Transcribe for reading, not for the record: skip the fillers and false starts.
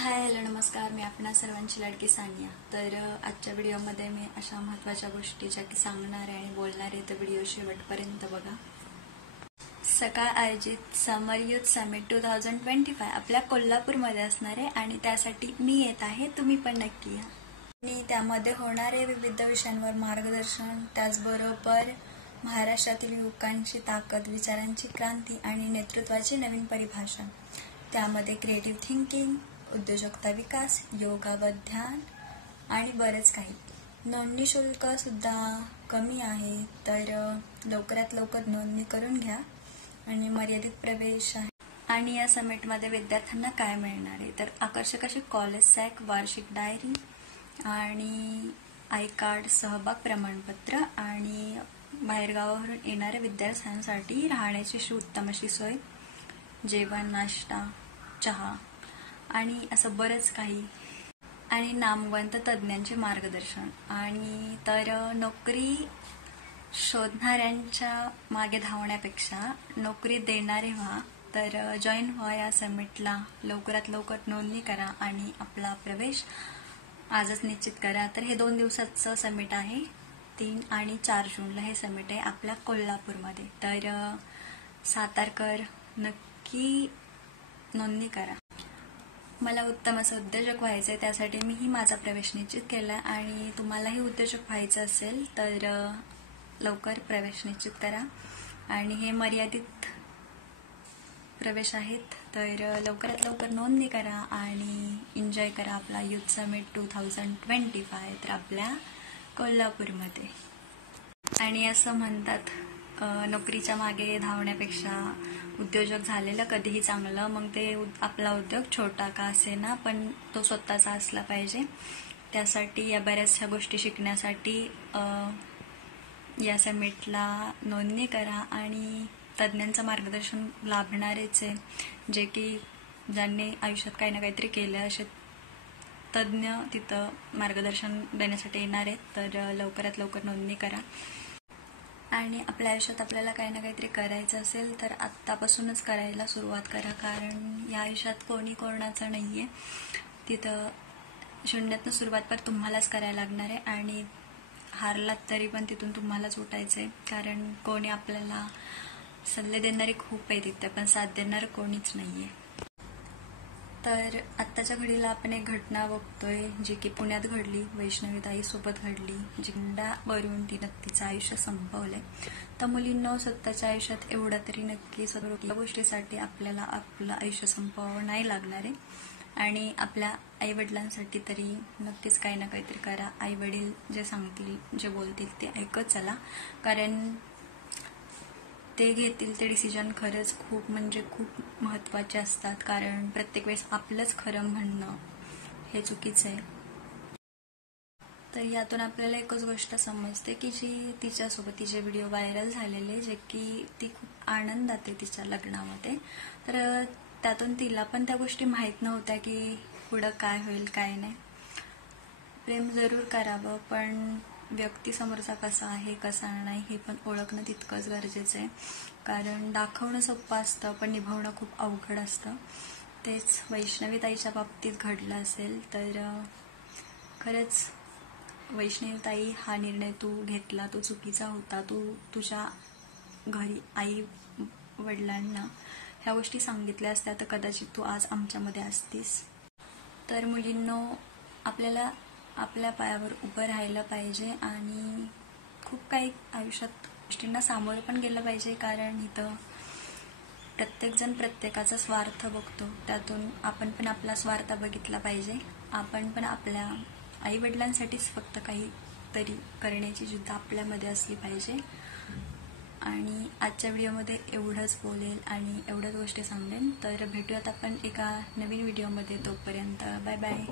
Hi hello नमस्कार. मी आपणा सर्वांची लाडकी सानिया. तर आजच्या व्हिडिओमध्ये मी अशा महत्त्वाच्या गोष्टी ज्या की सांगणार आहे आणि बोलणार आहे, तर व्हिडिओ शेवटपर्यंत बघा. सकाळ आयोजित समर युथ समिट 2025 आपल्या कोल्हापूरमध्ये असणार आहे आणि त्यासाठी मी येत आहे, तुम्ही पण नक्की या. आणि त्यामध्ये होणारे विविध विषयांवर मार्गदर्शन, त्याचबरोबर महाराष्ट्रातील युवकांची ताकद, विचारांची क्रांती आणि नेतृत्वाची नवीन परिभाषा. त्यामध्ये क्रिएटिव्ह थिंकिंग, उद्योजकता विकास, योगा व ध्यान आणि बरेच काही. नोंदणी शुल्क सुद्धा कमी आहे, तर लवकरात लवकर नोंदणी करून घ्या आणि मर्यादित प्रवेश आहे. आणि या समिटमध्ये विद्यार्थ्यांना काय मिळणार आहे, तर आकर्षक अशी कॉलेज सॅक, वार्षिक डायरी आणि आय कार्ड, सहभाग प्रमाणपत्र आणि बाहेरगावावरून येणाऱ्या विद्यार्थ्यांसाठी राहण्याची उत्तम अशी सोय, जेवण, नाश्ता, चहा आणि असं बरंच काही. आणि नामवंत तज्ज्ञांचे मार्गदर्शन. आणि तर नोकरी शोधणाऱ्यांच्या मागे धावण्यापेक्षा नोकरी देणारे व्हा. तर जॉईन व्हा या समिटला. लवकरात लवकर नोंदणी करा आणि आपला प्रवेश आजच निश्चित करा. तर हे 2 दिवसाचं समिट आहे. 3 आणि 4 जूनला हे समिट आहे आपल्या कोल्हापूरमध्ये. तर सातारकर नक्की नोंदणी करा. मला उत्तम असं उद्योजक व्हायचं आहे, त्यासाठी मीही माझा प्रवेश निश्चित केला आणि तुम्हालाही उद्योजक व्हायचं असेल तर लवकर प्रवेश निश्चित करा. आणि हे मर्यादित प्रवेश आहेत, तर लवकरात लवकर नोंदणी करा आणि एन्जॉय करा आपला युथ समिट 2025 तर आपल्या कोल्हापूरमध्ये. आणि असं म्हणतात, नोकरीच्या मागे धावण्यापेक्षा उद्योजक झालेलं कधीही चांगलं. मग ते आपला उद्योग छोटा का असेना, पण तो स्वतःचा असला पाहिजे. त्यासाठी या बऱ्याचशा गोष्टी शिकण्यासाठी या समिटला नोंदणी करा आणि तज्ज्ञांचं मार्गदर्शन लाभणारेच आहे, जे की ज्यांनी आयुष्यात काही ना काहीतरी केलं, असे तज्ज्ञ तिथं मार्गदर्शन देण्यासाठी येणार आहेत. तर लवकरात लवकर नोंदणी करा. आणि आपल्या आयुष्यात आपल्याला काही ना काहीतरी करायचं असेल तर आत्तापासूनच करायला सुरुवात करा, कारण या आयुष्यात कोणी कोणाचं नाही आहे. तिथं शून्यातनं सुरुवात पण तुम्हालाच करायला लागणार आहे आणि हारलात तरी पण तिथून तुम्हालाच उठायचं आहे, कारण कोणी आपल्याला सल्ले देणारे खूप आहे तिथे, पण साथ देणारं कोणीच नाही आहे. तर आत्ताच्या घडीला आपण एक घटना बघतोय जी की पुण्यात घडली, वैष्णवी सोबत घडली. जिंकडावरून तिनं तिचं आयुष्य संपवलंय. तर मुलींना स्वतःच्या आयुष्यात एवढा तरी नक्की सर्व गोष्टीसाठी आपल्याला आपलं आयुष्य संपवावं नाही लागणार आहे. आणि आपल्या आईवडिलांसाठी तरी नक्कीच काही ना काहीतरी करा. आईवडील जे सांगतील, जे बोलतील ते ऐकत चला, कारण ते घेतील ते डिसिजन खरंच खूप म्हणजे खूप महत्त्वाचे असतात. कारण प्रत्येक वेळेस आपलंच खरं म्हणणं हे चुकीचं आहे. तर यातून आपल्याला एकच गोष्ट समजते की जी तिच्यासोबत तिचे व्हिडिओ व्हायरल झालेले, जे की ती खूप आनंदात आहे तिच्या लग्नामध्ये. तर त्यातून तिला पण त्या गोष्टी माहीत नव्हत्या की पुढं काय होईल काय नाही. प्रेम जरूर करावं, पण व्यक्ती समोरचा कसा आहे कसा नाही हे पण ओळखणं तितकंच गरजेचं आहे. कारण दाखवणं सोपं असतं, पण निभावणं खूप अवघड असतं. तेच वैष्णवीताईच्या बाबतीत घडलं असेल. तर खरंच वैष्णवीताई, हा निर्णय तू घेतला तो चुकीचा होता. तू तुझ्या घरी आई वडिलांना ह्या गोष्टी सांगितल्या असत्या तर कदाचित तू आज आमच्यामध्ये असतीस. तर मुलींनो, आपल्याला आपल्या पायावर उभं राहायला पाहिजे आणि खूप काही आयुष्यात गोष्टींना सामोरं पण गेलं पाहिजे, कारण इथं प्रत्येकजण प्रत्येकाचा स्वार्थ बघतो. त्यातून आपण पण आपला स्वार्थ बघितला पाहिजे. आपण पण आपल्या आईवडिलांसाठीच फक्त काहीतरी करण्याची जिद्द आपल्यामध्ये असली पाहिजे. आणि आजच्या व्हिडिओमध्ये एवढंच बोलेल आणि एवढ्याच गोष्टी सांगेन. तर भेटूयात आपण एका नवीन व्हिडिओमध्ये. तोपर्यंत बाय बाय.